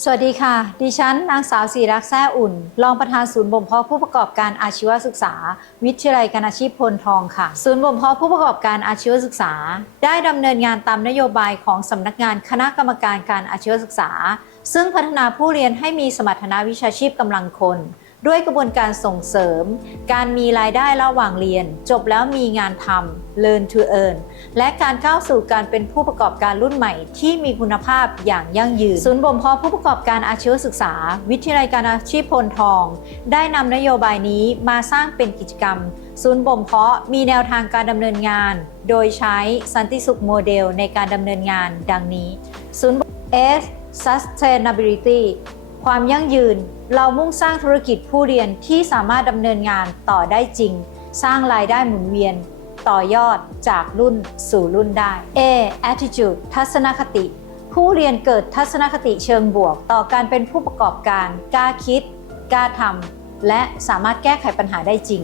สวัสดีค่ะ ดิฉันนางสาวศรีรักษ์แซ่อุ่น รองประธานศูนย์บ่มเพาะผู้ประกอบการอาชีวศึกษา วิทยาลัยการอาชีพพลทองค่ะ ศูนย์บ่มเพาะผู้ประกอบการอาชีวศึกษา ได้ดำเนินงานตามนโยบายของสำนักงานคณะกรรมการการอาชีวศึกษา ซึ่งพัฒนาผู้เรียนให้มีสมรรถนะวิชาชีพกำลังคน ด้วยกระบวนการส่งเสริม การมีรายได้ระหว่างเรียน จบแล้วมีงานทำ learn to earn และการก้าสู่การเป็นผู้ประกอบการรุ่นใหม่ ที่มีคุณภาพอย่างยั่งยืน ศูนย์บ่มเพาะผู้ประกอบการอาชีวศึกษา วิทยาลัยการอาชีพพลทอง ได้นำนโยบายนี้มาสร้างเป็นกิจกรรม ศูนย์บ่มเพาะมีแนวทางการดำเนินงาน โดยใช้สันติสุขโมเดลในการดำเนินงานดังนี้ศูนย์ S Sustainability ความยั่งยืน เรามุ่งสร้างธุรกิจผู้เรียนที่สามารถดำเนินงานต่อได้จริง สร้างรายได้หมุนเวียน ต่อยอดจากรุ่นสู่รุ่นได้ A attitude ทัศนคติ ผู้เรียนเกิดทัศนคติเชิงบวก ต่อการเป็นผู้ประกอบการ กล้าคิด กล้าทำและสามารถแก้ไขปัญหาได้จริง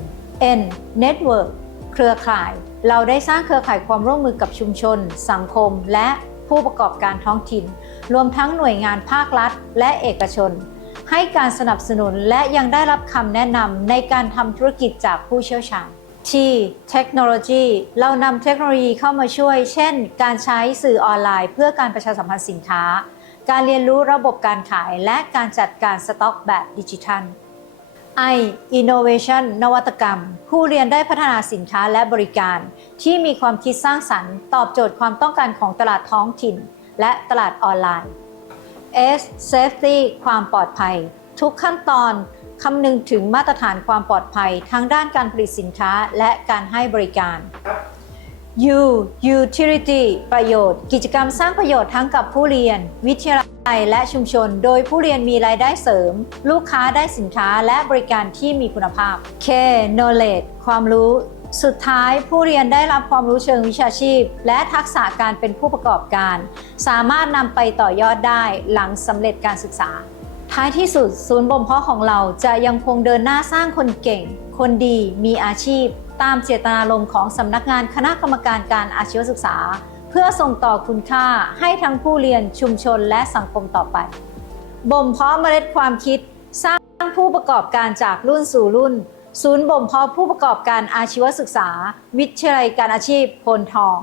N network เครือข่าย เราได้สร้างเครือข่ายความร่วมมือกับชุมชน สังคม และ ผู้ประกอบการท้องถิ่น รวมทั้งหน่วยงานภาครัฐ และเอกชน ให้การสนับสนุนและยังได้รับคำแนะนำในการทำธุรกิจจากผู้เชี่ยวชาญที่เทคโนโลยีเรานำเทคโนโลยีเข้ามาช่วย เช่น การใช้สื่อออนไลน์ เพื่อการประชาสัมพันธ์สินค้า การเรียนรู้ระบบการขาย และการจัดการสต็อกแบบดิจิทัล I Innovation นวัตกรรม ผู้เรียนได้พัฒนาสินค้าและบริการ ที่มีความคิดสร้างสรรค์ ตอบโจทย์ความต้องการของตลาดท้องถิ่น และตลาดออนไลน์ S Safety ความปลอดภัย ทุกขั้นตอนคำนึงถึงมาตรฐานความปลอดภัย ทั้งด้านการผลิตสินค้าและการให้บริการ U Utility ประโยชน์ กิจกรรมสร้างประโยชน์ทั้งกับผู้เรียน วิทยาลัยและชุมชน โดยผู้เรียนมีรายได้เสริม ลูกค้าได้สินค้าและบริการที่มีคุณภาพ K Knowledge ความรู้สุดท้ายผู้เรียนได้รับความรู้เชิงวิชาชีพ และทักษะการเป็นผู้ประกอบการ สามารถนำไปต่อยอดได้หลังสำเร็จการศึกษา ท้ายที่สุดศูนย์บ่มเพาะของเราจะยังคงเดินหน้าสร้างคนเก่ง คนดีมีอาชีพ ตามเจตนารมณ์ของสำนักงานคณะกรรมการการอาชีวศึกษา เพื่อส่งต่อคุณค่าให้ทั้งผู้เรียนชุมชนและสังคมต่อไป บ่มเพาะเมล็ดความคิด สร้างผู้ประกอบการจากรุ่นสู่รุ่น ศูนย์บ่มเพาะผู้ประกอบการอาชีวศึกษา วิทยาลัยการอาชีพโพนทอง